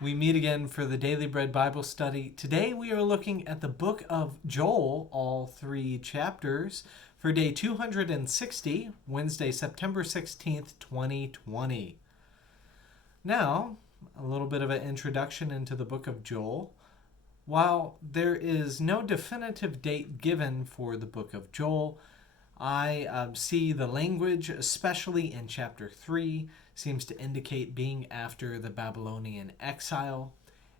We meet again for the Daily Bread Bible study. Today we are looking at the book of Joel, all three chapters, for day 260, Wednesday, September 16th, 2020. Now, a little bit of an introduction into the book of Joel. While there is no definitive date given for the book of Joel, I see the language, especially in chapter 3, seems to indicate being after the Babylonian exile.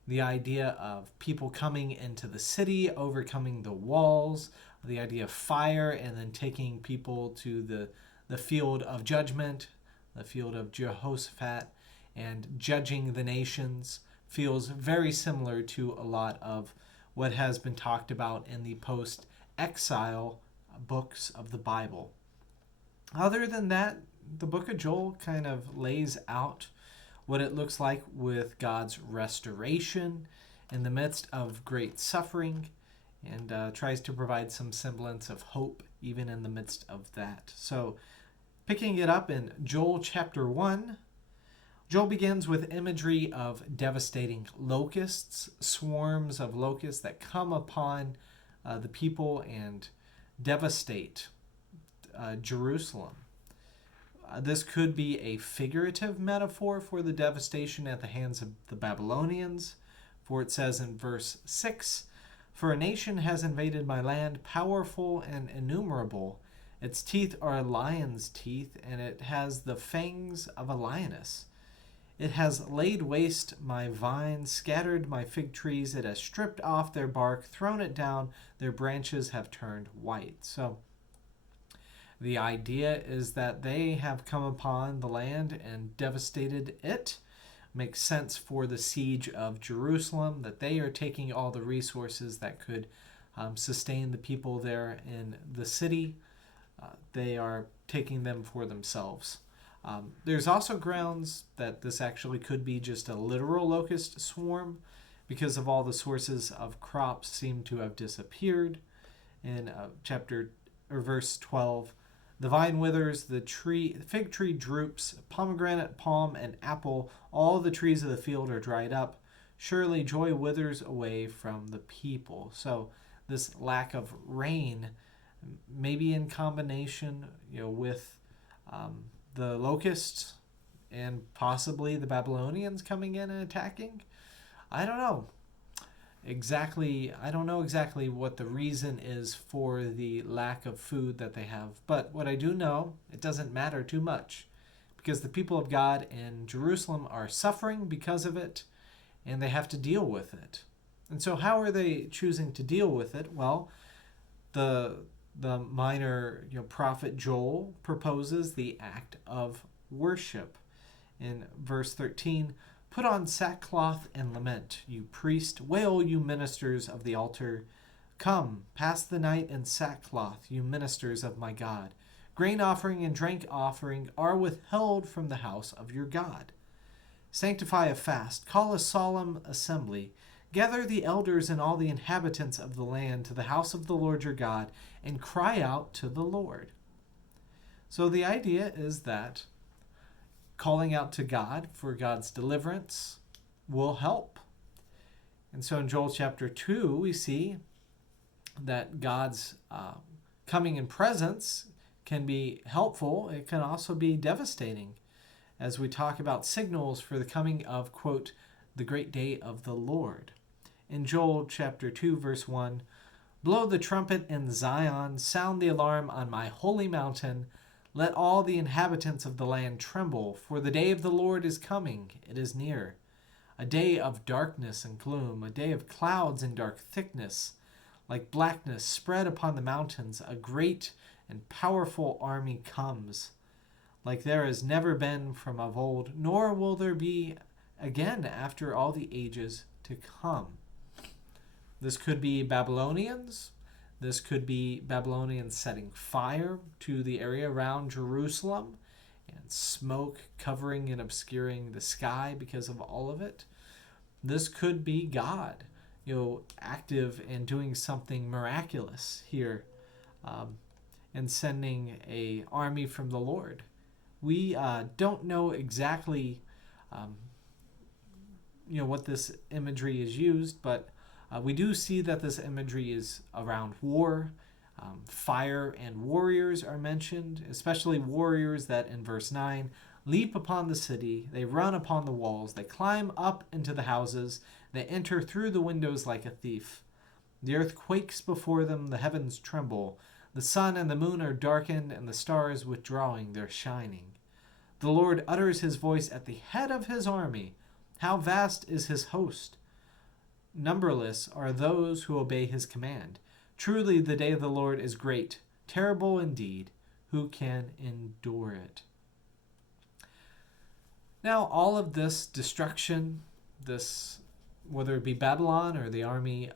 The idea of people coming into the city, overcoming the walls, the idea of fire, and then taking people to the field of judgment, the field of Jehoshaphat, and judging the nations feels very similar to a lot of what has been talked about in the post-exile books of the Bible. Other than that, the book of Joel kind of lays out what it looks like with God's restoration in the midst of great suffering and tries to provide some semblance of hope even in the midst of that. So, picking it up in Joel chapter 1, Joel begins with imagery of devastating locusts, swarms of locusts that come upon the people and devastate Jerusalem. This could be a figurative metaphor for the devastation at the hands of the Babylonians, for it says in verse 6, "For a nation has invaded my land, powerful and innumerable. Its teeth are a lion's teeth, and it has the fangs of a lioness. It has laid waste my vine, scattered my fig trees. It has stripped off their bark, thrown it down. Their branches have turned white." So the idea is that they have come upon the land and devastated it. Makes sense for the siege of Jerusalem, that they are taking all the resources that could sustain the people there in the city. They are taking them for themselves. There's also grounds that this actually could be just a literal locust swarm because of all the sources of crops seem to have disappeared. In verse 12, "The vine withers, the fig tree droops, pomegranate, palm, and apple, all the trees of the field are dried up. Surely joy withers away from the people." So this lack of rain, maybe in combination, with the locusts and possibly the Babylonians coming in and attacking. I don't know exactly what the reason is for the lack of food that they have. But what I do know, it doesn't matter too much because the people of God in Jerusalem are suffering because of it and they have to deal with it. And so how are they choosing to deal with it? Well, the minor prophet Joel proposes the act of worship. In verse 13, "Put on sackcloth and lament, you priest. Wail, you ministers of the altar. Come, pass the night in sackcloth, you ministers of my God. Grain offering and drink offering are withheld from the house of your God. Sanctify a fast, call a solemn assembly. Gather the elders and all the inhabitants of the land to the house of the Lord your God, and cry out to the Lord." So the idea is that calling out to God for God's deliverance will help. And so in Joel chapter 2, we see that God's coming in presence can be helpful. It can also be devastating as we talk about signals for the coming of, quote, "the great day of the Lord." In Joel chapter 2, verse 1, "Blow the trumpet in Zion, sound the alarm on my holy mountain. Let all the inhabitants of the land tremble, for the day of the Lord is coming, it is near. A day of darkness and gloom, a day of clouds and dark thickness. Like blackness spread upon the mountains, a great and powerful army comes, like there has never been from of old, nor will there be again after all the ages to come." This could be Babylonians. This could be Babylonians setting fire to the area around Jerusalem and smoke covering and obscuring the sky because of all of it. This could be God, active and doing something miraculous here and sending a army from the Lord. We don't know exactly what this imagery is used, but we do see that this imagery is around war. Fire and warriors are mentioned, especially warriors that in verse 9 leap upon the city, they run upon the walls, they climb up into the houses, they enter through the windows like a thief. The earth quakes before them, the heavens tremble. The sun and the moon are darkened, and the stars withdrawing their shining. The Lord utters his voice at the head of his army. How vast is his host! Numberless are those who obey his command. Truly the day of the Lord is great, terrible indeed. Who can endure it? Now, all of this destruction, this, whether it be Babylon or the army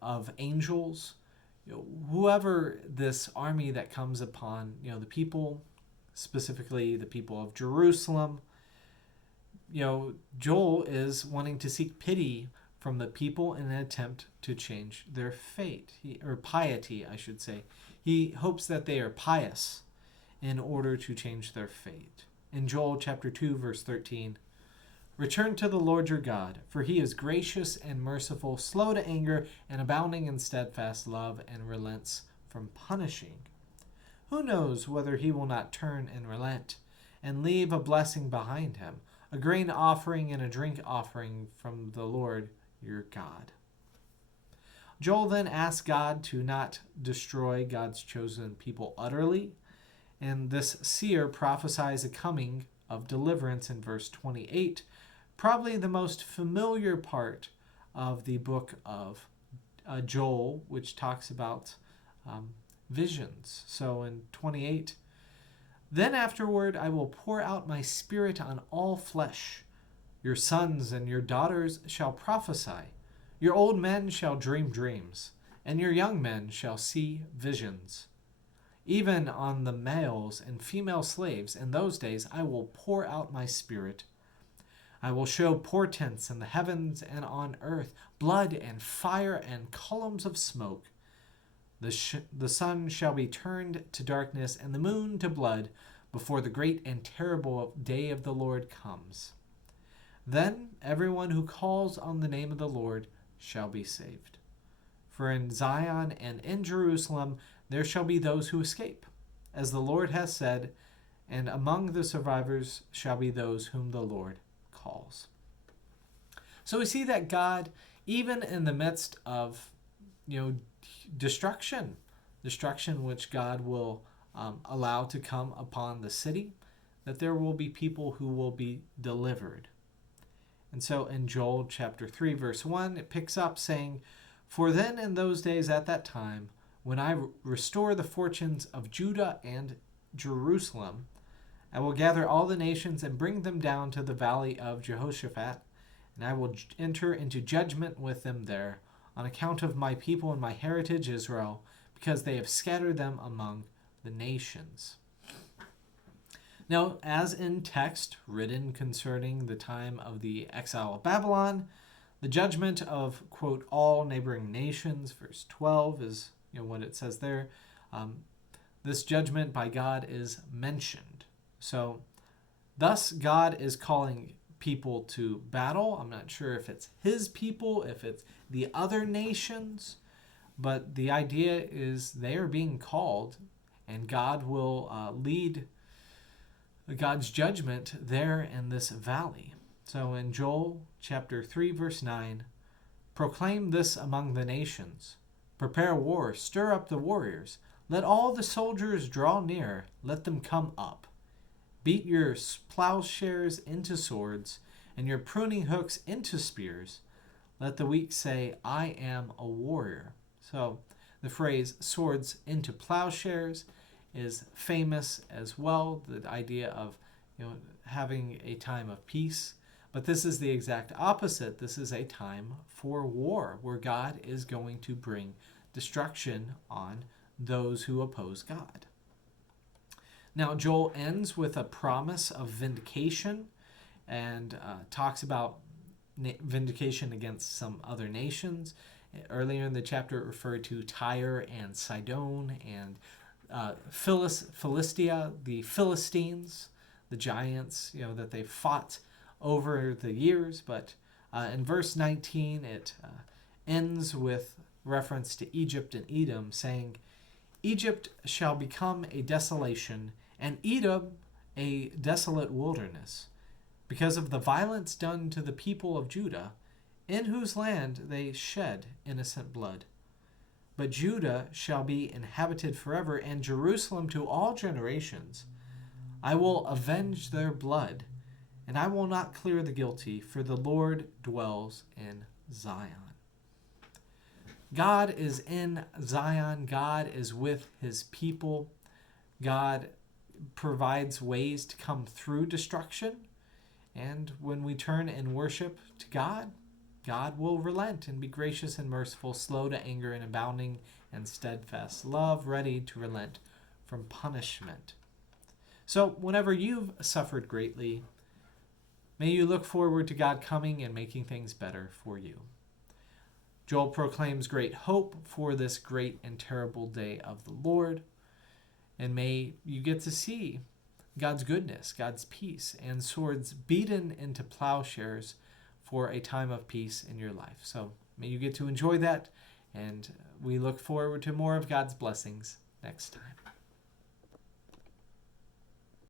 of angels, whoever this army that comes upon, the people, specifically the people of Jerusalem, Joel is wanting to seek pity from the people in an attempt to change their fate, or piety, I should say. He hopes that they are pious in order to change their fate. In Joel chapter 2, verse 13, return to the Lord your God, for he is gracious and merciful, slow to anger, and abounding in steadfast love, and relents from punishing. Who knows whether he will not turn and relent, and leave a blessing behind him, a grain offering and a drink offering from the Lord your God. Joel then asks God to not destroy God's chosen people utterly, and this seer prophesies a coming of deliverance in verse 28, probably the most familiar part of the book of Joel, which talks about visions. So in 28, then afterward I will pour out my spirit on all flesh. Your sons and your daughters shall prophesy. Your old men shall dream dreams, and your young men shall see visions. Even on the males and female slaves in those days I will pour out my spirit. I will show portents in the heavens and on earth, blood and fire and columns of smoke. The sun shall be turned to darkness and the moon to blood before the great and terrible day of the Lord comes. Then everyone who calls on the name of the Lord shall be saved. For in Zion and in Jerusalem there shall be those who escape, as the Lord has said, and among the survivors shall be those whom the Lord calls. So we see that God, even in the midst of destruction which God will allow to come upon the city, that there will be people who will be delivered. And so in Joel chapter 3, verse 1, it picks up saying, for then in those days at that time, when I restore the fortunes of Judah and Jerusalem, I will gather all the nations and bring them down to the valley of Jehoshaphat, and I will enter into judgment with them there, on account of my people and my heritage Israel, because they have scattered them among the nations. Now, as in text written concerning the time of the exile of Babylon, the judgment of, quote, all neighboring nations, verse 12 is what it says there. This judgment by God is mentioned. So, thus God is calling people to battle. I'm not sure if it's his people, if it's the other nations, but the idea is they are being called, and God will lead God's judgment there in this valley. So in Joel chapter 3, verse 9, proclaim this among the nations. Prepare war, stir up the warriors. Let all the soldiers draw near, let them come up. Beat your plowshares into swords, and your pruning hooks into spears. Let the weak say, I am a warrior. So the phrase swords into plowshares is famous as well, the idea of having a time of peace. But this is the exact opposite. This is a time for war, where God is going to bring destruction on those who oppose God. Now, Joel ends with a promise of vindication and talks about vindication against some other nations. Earlier in the chapter, it referred to Tyre and Sidon and Philistia, the Philistines, the giants, that they fought over the years, but in verse 19 it ends with reference to Egypt and Edom, saying, Egypt shall become a desolation, and Edom a desolate wilderness, because of the violence done to the people of Judah, in whose land they shed innocent blood. But Judah shall be inhabited forever, and Jerusalem to all generations. I will avenge their blood, and I will not clear the guilty, for the Lord dwells in Zion. God is in Zion. God is with his people. God provides ways to come through destruction. And when we turn and worship to God, God will relent and be gracious and merciful, slow to anger and abounding in steadfast love, ready to relent from punishment. So whenever you've suffered greatly, may you look forward to God coming and making things better for you. Joel proclaims great hope for this great and terrible day of the Lord. And may you get to see God's goodness, God's peace, and swords beaten into plowshares for a time of peace in your life. So may you get to enjoy that, and we look forward to more of God's blessings next time.